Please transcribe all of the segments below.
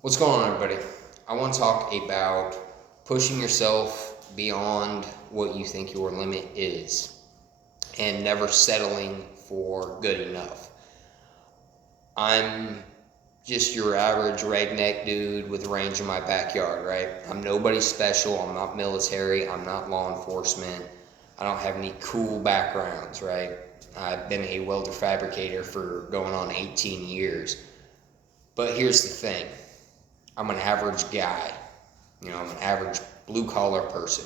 What's going on, everybody? I want to talk about pushing yourself beyond what you think your limit is and never settling for good enough. I'm just your average redneck dude with a range in my backyard, right? I'm nobody special. I'm not military. I'm not law enforcement. I don't have any cool backgrounds, right? I've been a welder fabricator for going on 18 years. But here's the thing. I'm an average guy. I'm an average blue collar person.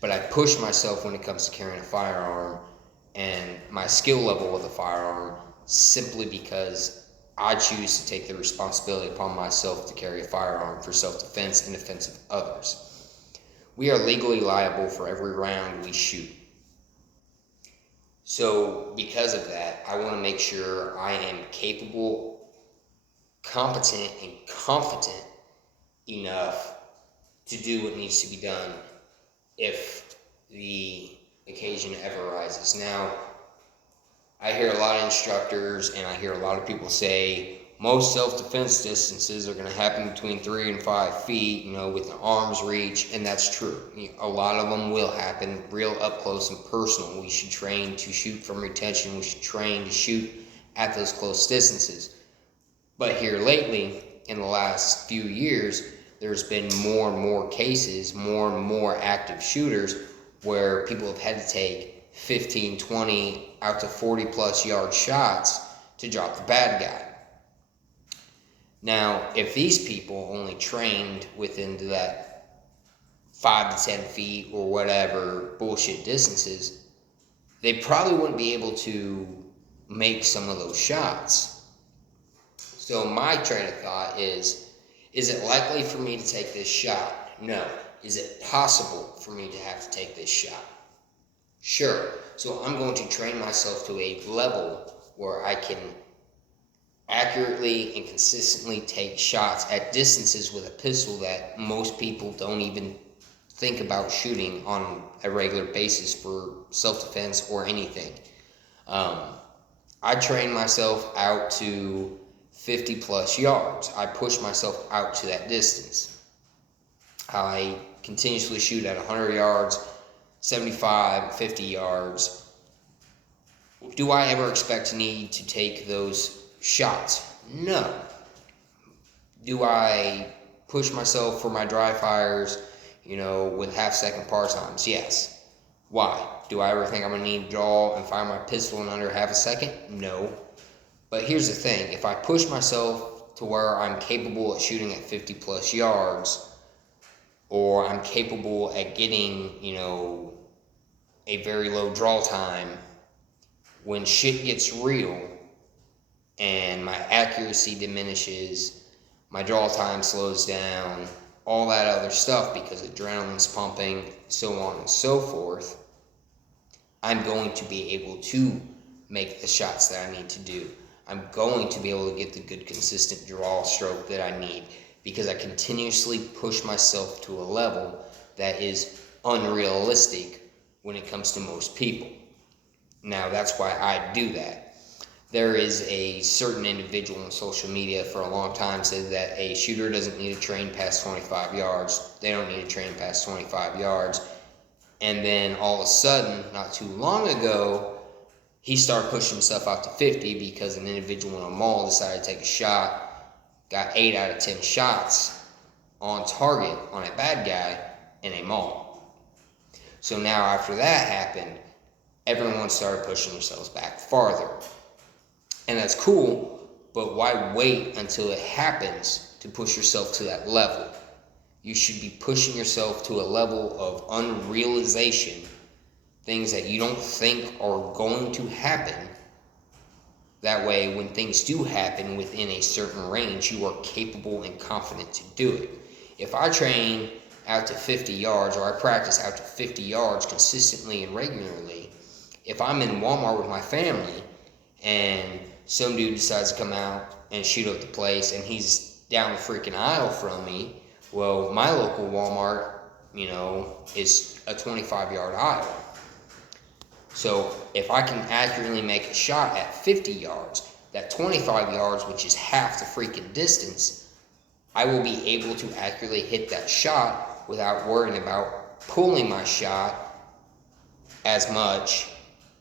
But I push myself when it comes to carrying a firearm and my skill level with a firearm simply because I choose to take the responsibility upon myself to carry a firearm for self-defense and defense of others. We are legally liable for every round we shoot. So because of that, I want to make sure I am capable, competent, and confident enough to do what needs to be done if the occasion ever arises. Now, I hear a lot of instructors and I hear a lot of people say most self-defense distances are going to happen between 3 and 5 feet, within arm's reach, and that's true. A lot of them will happen real up close and personal. We should train to shoot from retention. We should train to shoot at those close distances. But here lately, in the last few years, there's been more and more cases, more and more active shooters where people have had to take 15, 20, out to 40 plus yard shots to drop the bad guy. Now, if these people only trained within that 5 to 10 feet or whatever bullshit distances, they probably wouldn't be able to make some of those shots. So my train of thought is it likely for me to take this shot? No. Is it possible for me to have to take this shot? Sure. So I'm going to train myself to a level where I can accurately and consistently take shots at distances with a pistol that most people don't even think about shooting on a regular basis for self-defense or anything. I train myself out to 50 plus yards. I push myself out to that distance. I continuously shoot at 100 yards, 75, 50 yards. Do I ever expect to need to take those shots? No. Do I push myself for my dry fires, with half-second par times? Yes. Why? Do I ever think I'm going to need to draw and fire my pistol in under half a second? No. But here's the thing. If I push myself to where I'm capable at shooting at 50 plus yards, or I'm capable at getting, a very low draw time, when shit gets real and my accuracy diminishes, my draw time slows down, all that other stuff because adrenaline's pumping, so on and so forth, I'm going to be able to make the shots that I need to do. I'm going to be able to get the good consistent draw stroke that I need because I continuously push myself to a level that is unrealistic when it comes to most people. Now, that's why I do that. There is a certain individual on social media for a long time said that a shooter doesn't need to train past 25 yards. They don't need to train past 25 yards. And then all of a sudden, not too long ago, he started pushing himself out to 50 because an individual in a mall decided to take a shot, got 8 out of 10 shots on target on a bad guy in a mall. So now after that happened, everyone started pushing themselves back farther. And that's cool, but why wait until it happens to push yourself to that level? You should be pushing yourself to a level of unrealization, things that you don't think are going to happen. That way, when things do happen within a certain range, you are capable and confident to do it. If I train out to 50 yards or I practice out to 50 yards consistently and regularly, if I'm in Walmart with my family and some dude decides to come out and shoot up the place and he's down the freaking aisle from me, well, my local Walmart, is a 25-yard aisle. So if I can accurately make a shot at 50 yards, that 25 yards, which is half the freaking distance, I will be able to accurately hit that shot without worrying about pulling my shot as much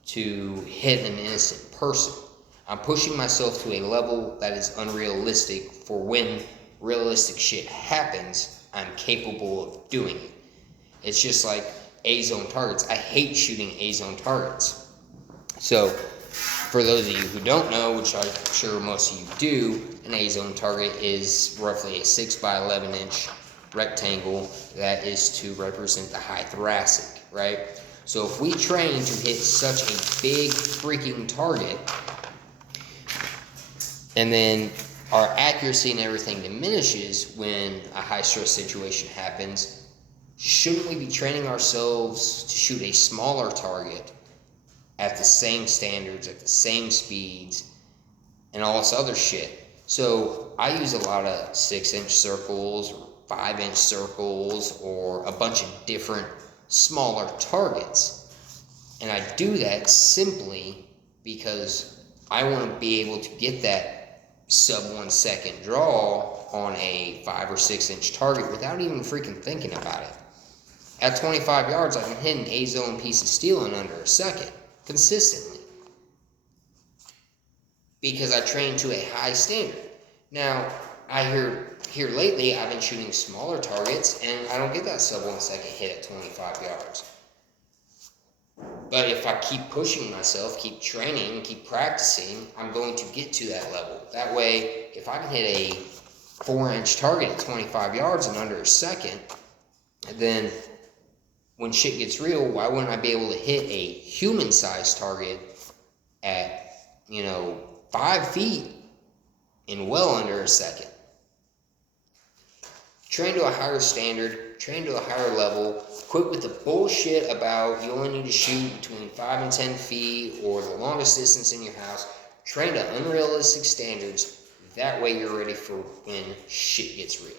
to hit an innocent person. I'm pushing myself to a level that is unrealistic for when realistic shit happens, I'm capable of doing it. It's just like A-zone targets. I hate shooting A-zone targets. So, for those of you who don't know, which I'm sure most of you do, an A-zone target is roughly a 6 by 11 inch rectangle that is to represent the high thoracic, right? So if we train to hit such a big freaking target, and then our accuracy and everything diminishes when a high stress situation happens, shouldn't we be training ourselves to shoot a smaller target at the same standards, at the same speeds, and all this other shit? So I use a lot of 6-inch circles or 5-inch circles or a bunch of different smaller targets. And I do that simply because I want to be able to get that sub 1 second draw on a 5 or 6-inch target without even freaking thinking about it. At 25 yards, I can hit an A-zone piece of steel in under a second, consistently, because I train to a high standard. Now, I hear here lately, I've been shooting smaller targets, and I don't get that sub 1 second hit at 25 yards. But if I keep pushing myself, keep training, keep practicing, I'm going to get to that level. That way, if I can hit a 4-inch target at 25 yards in under a second, then when shit gets real, why wouldn't I be able to hit a human-sized target at, 5 feet in well under a second? Train to a higher standard, train to a higher level, quit with the bullshit about you only need to shoot between 5 and 10 feet or the longest distance in your house. Train to unrealistic standards, that way you're ready for when shit gets real.